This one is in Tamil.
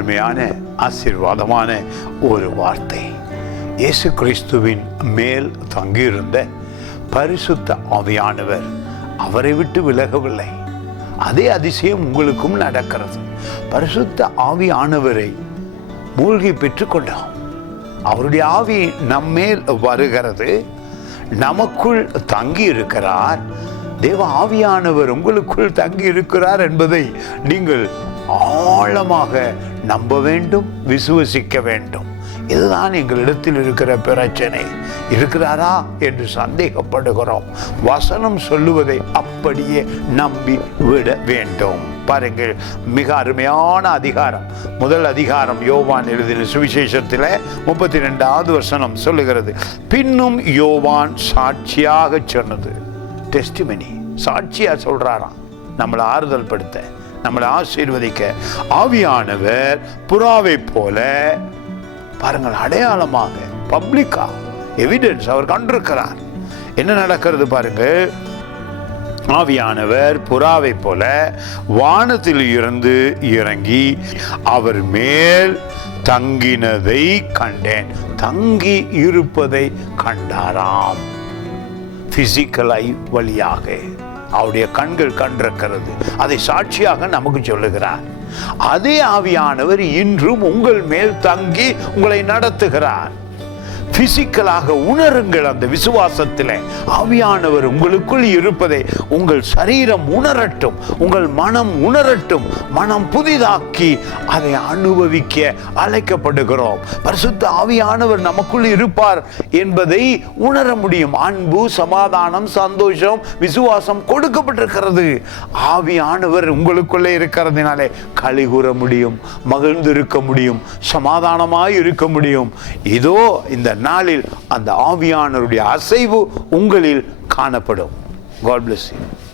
அருமையான ஆசீர்வாதமான ஒரு வார்த்தை. இயேசு கிறிஸ்துவின் மேல் தங்கியிருந்த பரிசுத்த ஆவியானவர் அவரை விட்டு விலகவில்லை. அதே அதிசயம் உங்களுக்கும் நடக்கிறது. பரிசுத்த ஆவியானவரை மூழ்கி பெற்றுக்கொண்டோம். அவருடைய ஆவி நம்மேல் வருகிறது, நமக்குள் தங்கி இருக்கிறார். தேவ ஆவியானவர் உங்களுக்குள் தங்கி இருக்கிறார் என்பதை நீங்கள் ஆழமாக நம்ப வேண்டும், விசுவசிக்க வேண்டும். இதுதான் எங்களிடத்தில் இருக்கிற பிரச்சனை. இருக்கிறாரா என்று சந்தேகப்படுகிறோம். வசனம் சொல்லுவதை அப்படியே நம்பி விட வேண்டும். பாருங்கள், மிக அருமையான அதிகாரம், முதல் அதிகாரம் யோவான் எழுதின சுவிசேஷத்தில் 32வது வசனம் சொல்லுகிறது. பின்னும் யோவான் சாட்சியாக சொன்னது, டெஸ்டிமனி, சாட்சியா சொல்றாராம், நம்மளை ஆறுதல் படுத்த, நம்மளை ஆசீர்வதிக்க. ஆவியானவர் புறாவை போல, பாருங்கள், அடையாளமாக, பப்ளிக்கா, எவிடன்ஸ் அவர் கண்டிருக்கிறார். என்ன நடக்கிறது பாருங்கள். ஆவியானவர் புறாவை போல வானத்தில் இருந்து இறங்கி அவர் மேல் தங்கினதை கண்டேன். தங்கி இருப்பதை கண்டாராம். பிசிக்கல் ஐ வழியாக அவருடைய கண்கள் கண்டிருக்கிறது. அதை சாட்சியாக நமக்கு சொல்லுகிறார். அதே ஆவியானவர் இன்றும் உங்கள் மேல் தங்கி உங்களை நடத்துகிறார். பிசிக்கலாக உணருங்கள். அந்த விசுவாசத்தில் ஆவியானவர் உங்களுக்குள் இருப்பதை உங்கள் சரீரம் உணரட்டும், உங்கள் மனம் உணரட்டும். மனம் புதிதாக்கி அதை அனுபவிக்க அழைக்கப்படுகிறோம். பரிசுத்த ஆவியானவர் நமக்குள் இருப்பார் என்பதை உணர முடியும். அன்பு, சமாதானம், சந்தோஷம், விசுவாசம் கொடுக்கப்பட்டிருக்கிறது. ஆவியானவர் உங்களுக்குள்ளே இருக்கிறதுனாலே களி கூற முடியும், மகிழ்ந்திருக்க முடியும், சமாதானமாய் இருக்க முடியும். இதோ இந்த நாளில் அந்த ஆவியானவருடைய அசைவு உங்களில் காணப்படும். God bless you.